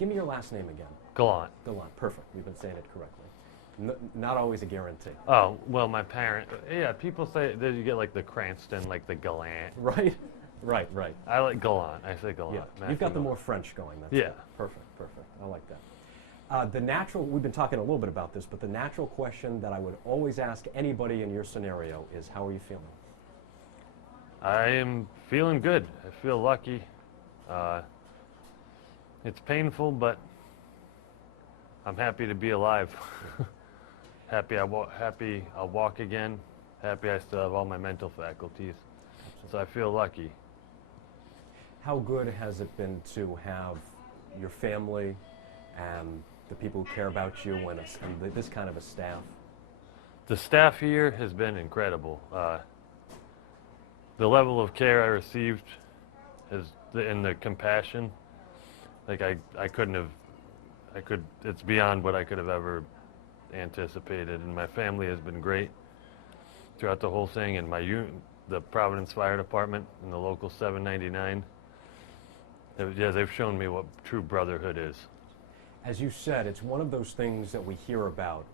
Give me your last name again. Gallant. Gallant. Perfect. We've been saying it correctly. Not always a guarantee. Oh, well, my parent, yeah, people say that you get like the Cranston, like the Gallant. Right? Right. I like Gallant. I say Gallant. Yeah. You've got the more French going. That's yeah. Good. Perfect. I like that. The natural, we've been talking a little bit about this, but the natural question that I would always ask anybody in your scenario is, how are you feeling? I am feeling good. I feel lucky. It's painful, but I'm happy to be alive. Happy I'll walk again. Happy I still have all my mental faculties. So I feel lucky. How good has it been to have your family and the people who care about you and this kind of a staff? The staff here has been incredible. The level of care I received and the compassion, like it's beyond what I could have ever anticipated, and my family has been great throughout the whole thing, and the Providence Fire Department and the local 799, they've shown me what true brotherhood is. As you said, it's one of those things that we hear about,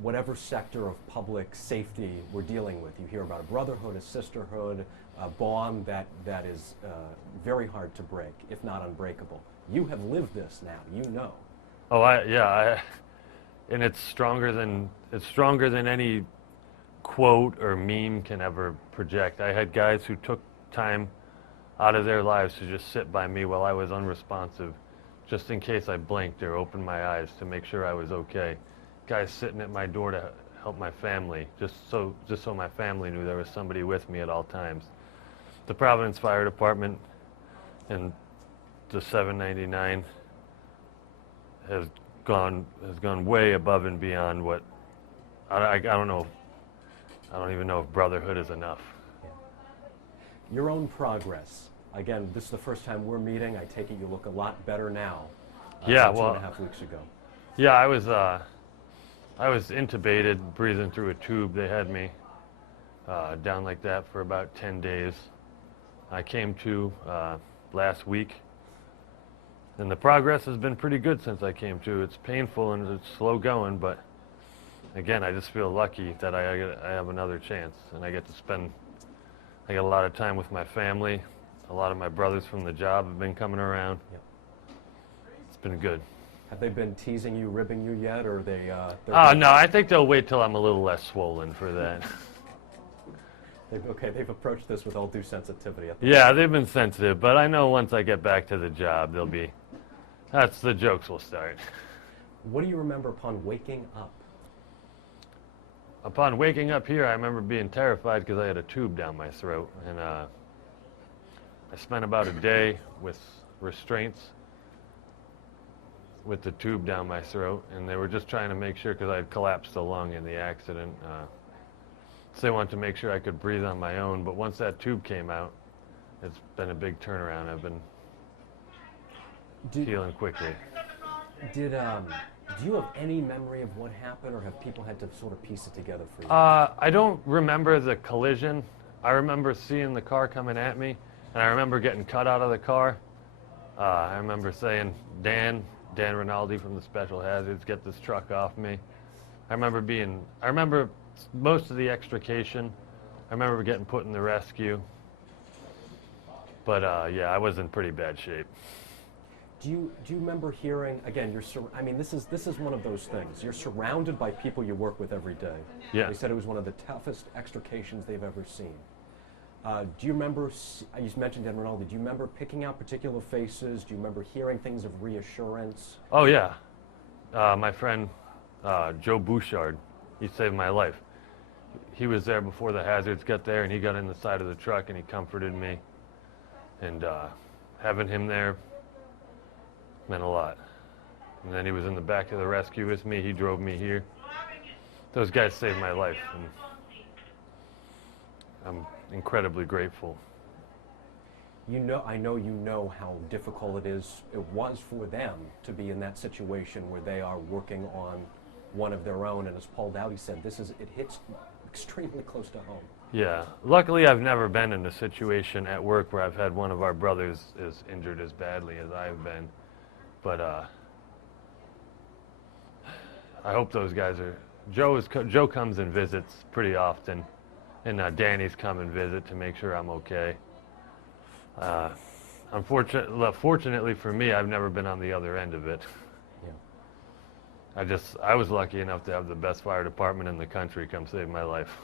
whatever sector of public safety we're dealing with. You hear about a brotherhood, a sisterhood, a bond that is very hard to break, if not unbreakable. You have lived this now, you know. Oh, and it's stronger than any quote or meme can ever project. I had guys who took time out of their lives to just sit by me while I was unresponsive, just in case I blinked or opened my eyes to make sure I was okay. Guys sitting at my door to help my family, just so my family knew there was somebody with me at all times. The Providence Fire Department and the 799 has gone way above and beyond what I don't know. I don't even know if brotherhood is enough. Yeah. Your own progress. Again, this is the first time we're meeting. I take it you look a lot better now. Yeah, than 2.5 weeks ago. Yeah, I was intubated, breathing through a tube. They had me down like that for about 10 days. I came to last week. And the progress has been pretty good since I came to. It's painful and it's slow going, but again, I just feel lucky that I have another chance, and I get a lot of time with my family. A lot of my brothers from the job have been coming around. Yep. It's been good. Have they been teasing you, ribbing you yet, or are they? No, I think they'll wait till I'm a little less swollen for that. They've approached this with all due sensitivity. Yeah, they've been sensitive, but I know once I get back to the job, that's the jokes will start. What do you remember upon waking up? Upon waking up here, I remember being terrified because I had a tube down my throat, and I spent about a day with restraints with the tube down my throat, and they were just trying to make sure, because I had collapsed the lung in the accident, so they wanted to make sure I could breathe on my own. But once that tube came out, it's been a big turnaround. I've been healing quickly. Do you have any memory of what happened, or have people had to sort of piece it together for you? I don't remember the collision. I remember seeing the car coming at me, and I remember getting cut out of the car. I remember saying, Dan Rinaldi from the Special Hazards, get this truck off me. I remember most of the extrication. I remember getting put in the rescue. But yeah, I was in pretty bad shape. Do you remember hearing, again, this is one of those things. You're surrounded by people you work with every day. Yeah. They said it was one of the toughest extrications they've ever seen. Do you remember, you mentioned Dan Rinaldi, do you remember picking out particular faces? Do you remember hearing things of reassurance? Oh, yeah. My friend Joe Bouchard, he saved my life. He was there before the hazards got there, and he got in the side of the truck and he comforted me. And having him there meant a lot. And then he was in the back of the rescue with me. He drove me here. Those guys saved my life, and I'm incredibly grateful. I know you know how difficult it was for them to be in that situation where they are working on one of their own, and as Paul Dowdy said, it hits extremely close to home. Yeah. Luckily, I've never been in a situation at work where I've had one of our brothers is injured as badly as I've been. But I hope those guys are. Joe comes and visits pretty often, and Danny's come and visit to make sure I'm okay. Fortunately for me, I've never been on the other end of it. Yeah. I was lucky enough to have the best fire department in the country come save my life.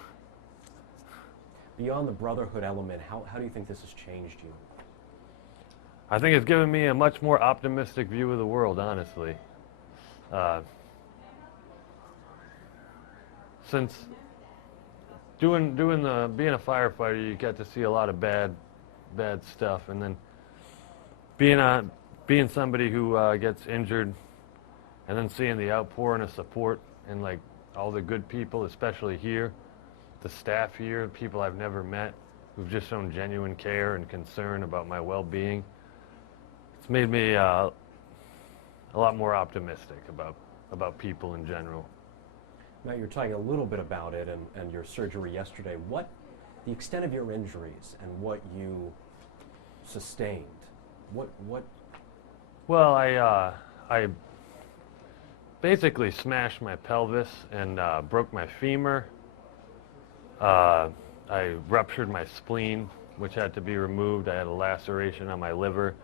Beyond the brotherhood element, how do you think this has changed you? I think it's given me a much more optimistic view of the world, honestly. Since being a firefighter, you get to see a lot of bad stuff, and then being somebody who gets injured, and then seeing the outpouring of support and like all the good people, especially here, the staff here, people I've never met, who've just shown genuine care and concern about my well-being. It's made me a lot more optimistic about people in general. Now, you're talking a little bit about it and your surgery yesterday. What the extent of your injuries and what you sustained? What? Well, I basically smashed my pelvis and broke my femur. I ruptured my spleen, which had to be removed. I had a laceration on my liver.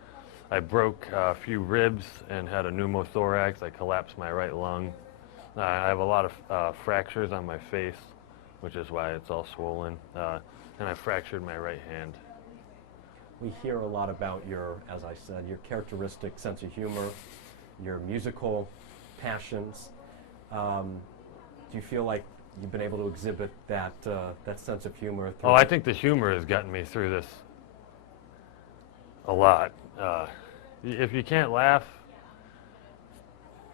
I broke a few ribs and had a pneumothorax. I collapsed my right lung. I have a lot of fractures on my face, which is why it's all swollen. And I fractured my right hand. We hear a lot about as I said, your characteristic sense of humor, your musical passions. Do you feel like you've been able to exhibit that sense of humor? Oh, I think the humor has gotten me through this a lot. If you can't laugh,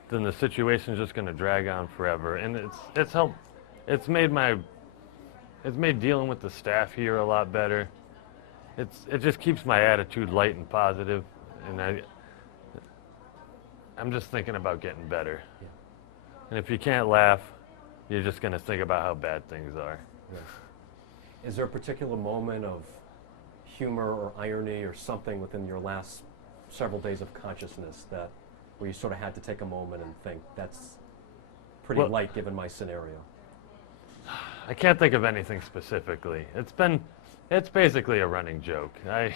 then the situation's just going to drag on forever. And it's made dealing with the staff here a lot better. It just keeps my attitude light and positive, and I'm just thinking about getting better. Yeah. And if you can't laugh, you're just going to think about how bad things are. Yeah. Is there a particular moment of humor or irony or something within your last several days of consciousness where you sort of had to take a moment and think, that's pretty light given my scenario? I can't think of anything specifically. It's basically a running joke. I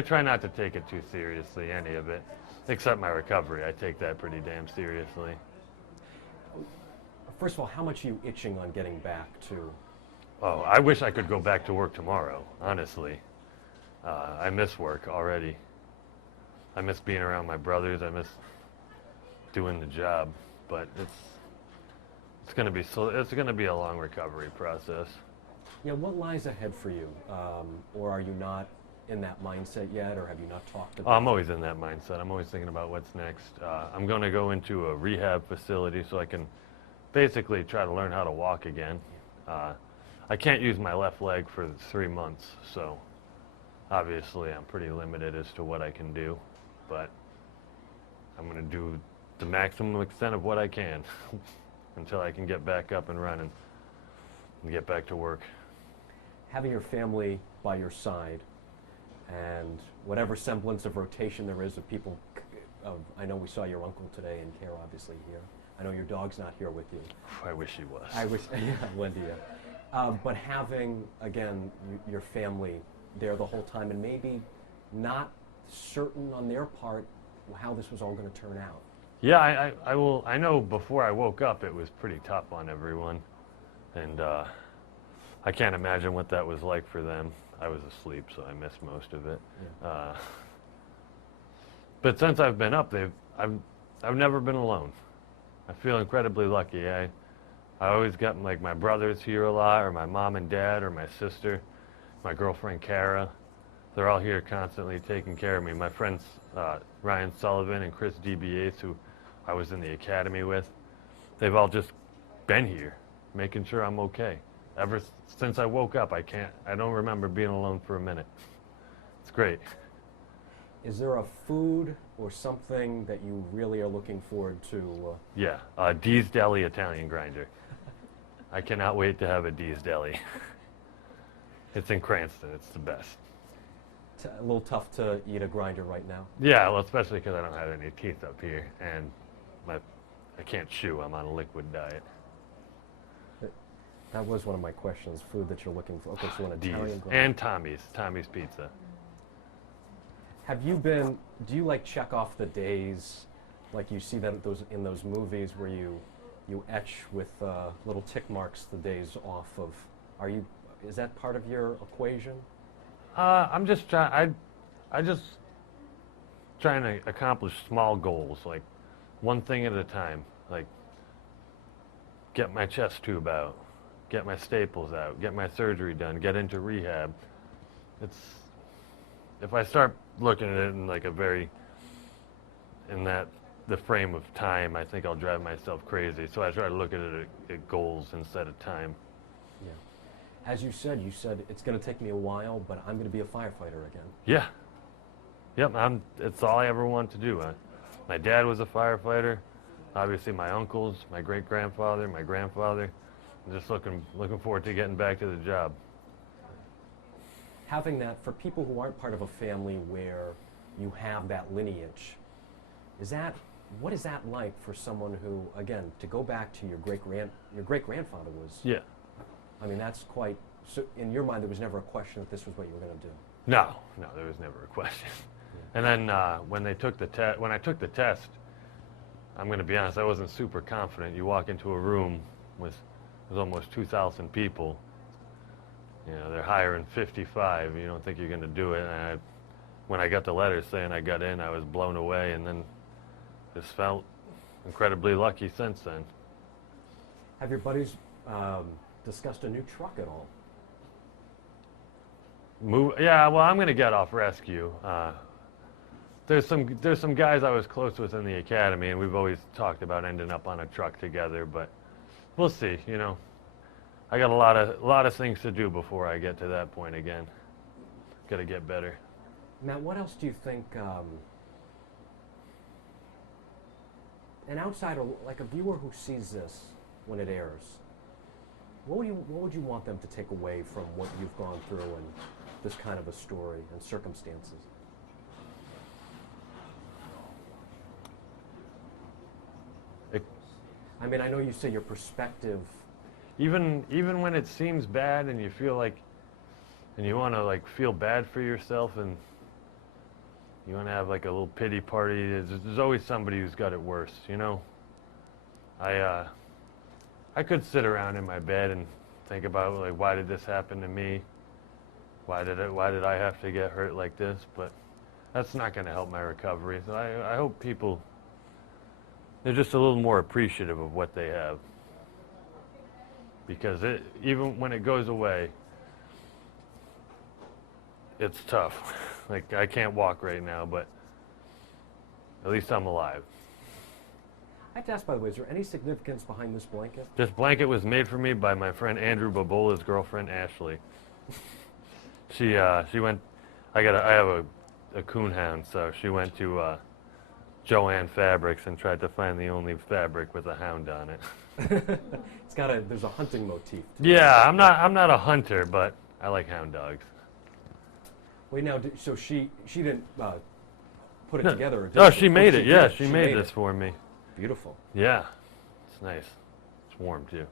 try not to take it too seriously, any of it, except my recovery. I take that pretty damn seriously. First of all, how much are you itching on getting back to? Oh, I wish I could go back to work tomorrow, honestly. I miss work already. I miss being around my brothers. I miss doing the job, but it's going to be a long recovery process. Yeah, what lies ahead for you? Or are you not in that mindset yet, or have you not talked about it? I'm always in that mindset. I'm always thinking about what's next. I'm going to go into a rehab facility so I can basically try to learn how to walk again. I can't use my left leg for 3 months, so obviously I'm pretty limited as to what I can do, but I'm going to do the maximum extent of what I can until I can get back up and running and get back to work. Having your family by your side and whatever semblance of rotation there is of people, I know we saw your uncle today and Care obviously here. I know your dog's not here with you. I wish he was. I wish, yeah, Wendy. But having, again, your family there the whole time and maybe not certain on their part how this was all going to turn out. Yeah, I know before I woke up it was pretty tough on everyone, and I can't imagine what that was like for them. I was asleep, so I missed most of it. Yeah. But since I've been up, I've never been alone. I feel incredibly lucky. I always got like my brothers here a lot, or my mom and dad, or my sister, my girlfriend Kara. They're all here constantly taking care of me. My friends Ryan Sullivan and Chris DBAs, who I was in the academy with, they've all just been here, making sure I'm okay. Ever since I woke up, I don't remember being alone for a minute. It's great. Is there a food or something that you really are looking forward to? Yeah, Dee's Deli Italian grinder. I cannot wait to have a Dee's Deli. It's in Cranston. It's the best. a little tough to eat a grinder right now. Yeah, well, especially because I don't have any teeth up here, and I can't chew. I'm on a liquid diet. That was one of my questions. Food that you're looking for. Okay, so an D's. Italian grinder. And Tommy's Pizza. Do you like check off the days, like you see that in those movies where you etch with little tick marks the days off of? Is that part of your equation? I'm just trying. I just trying to accomplish small goals, like one thing at a time. Like get my chest tube out, get my staples out, get my surgery done, get into rehab. If I start looking at it in like the frame of time, I think I'll drive myself crazy. So I try to look at it at goals instead of time. Yeah. As you said it's going to take me a while, but I'm going to be a firefighter again. Yeah. Yep. It's all I ever wanted to do. My dad was a firefighter. Obviously, my uncles, my great-grandfather, my grandfather. I'm just looking forward to getting back to the job. Having that, for people who aren't part of a family where you have that lineage, what is that like for someone who, again, to go back to your great-grandfather was... Yeah. I mean, that's quite... So in your mind, there was never a question that this was what you were going to do? No, there was never a question. Yeah. And then when I took the test, I'm going to be honest, I wasn't super confident. You walk into a room with almost 2,000 people. You know, they're hiring 55. You don't think you're going to do it. And when I got the letter saying I got in, I was blown away, and then just felt incredibly lucky since then. Have your buddies discussed a new truck at all? Yeah, well, I'm going to get off rescue. There's some guys I was close with in the academy, and we've always talked about ending up on a truck together, but we'll see. You know, I got a lot of things to do before I get to that point again. Got to get better. Matt, what else do you think an outsider, like a viewer who sees this when it airs, what would you want them to take away from what you've gone through and this kind of a story and circumstances? I mean, I know you say your perspective. Even when it seems bad and you feel like, and you want to like feel bad for yourself and you want to have like a little pity party, there's always somebody who's got it worse, you know? I could sit around in my bed and think about like, why did this happen to me? Why did I have to get hurt like this? But that's not going to help my recovery. So I hope people, they're just a little more appreciative of what they have. Because even when it goes away, it's tough. Like, I can't walk right now, but at least I'm alive. I have to ask, by the way, is there any significance behind this blanket? This blanket was made for me by my friend Andrew Babola's girlfriend, Ashley. She went, I have a coonhound, so she went to Joann Fabrics and tried to find the only fabric with a hound on it. There's a hunting motif. Yeah, I'm not a hunter, but I like hound dogs. Wait, now, so she didn't put it together? No, she made it. Yeah, she made this for me. Beautiful. Yeah, it's nice. It's warm too.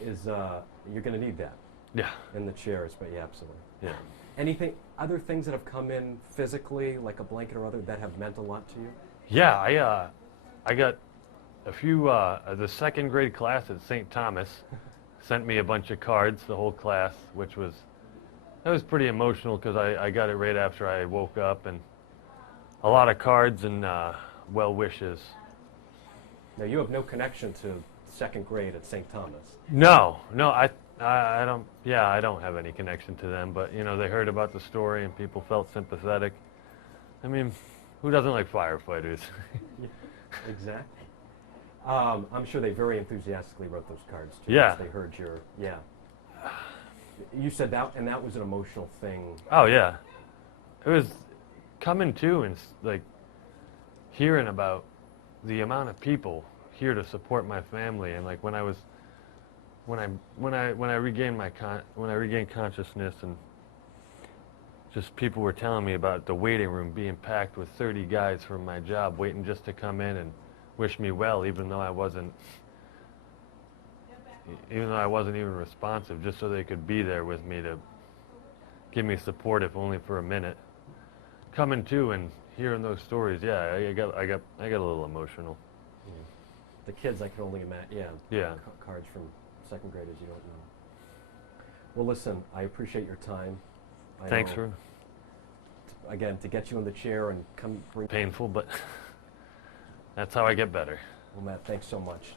You're going to need that? Yeah. In the chairs, but yeah, absolutely. Yeah. Other things that have come in physically, like a blanket or other, that have meant a lot to you? Yeah, I got a few, the second grade class at St. Thomas sent me a bunch of cards, the whole class, that was pretty emotional because I got it right after I woke up, and a lot of cards and well wishes. Now, you have no connection to second grade at St. Thomas. No, I don't. Yeah, I don't have any connection to them. But you know, they heard about the story and people felt sympathetic. I mean, who doesn't like firefighters? Yeah, exactly. I'm sure they very enthusiastically wrote those cards too. Yeah. They heard your You said that, and that was an emotional thing. Oh yeah, it was coming to and like hearing about the amount of people here to support my family, and like when I regained consciousness and just people were telling me about the waiting room being packed with 30 guys from my job waiting just to come in and wish me well, even though I wasn't even responsive, just so they could be there with me to give me support, if only for a minute. Coming to and hearing those stories, yeah, I got a little emotional. Yeah. The kids, I can only imagine. Yeah. Yeah. Cards from second graders, you don't know. Well, listen, I appreciate your time. Thanks for again to get you in the chair and come bring. painful, but that's how I get better. Well, Matt, thanks so much.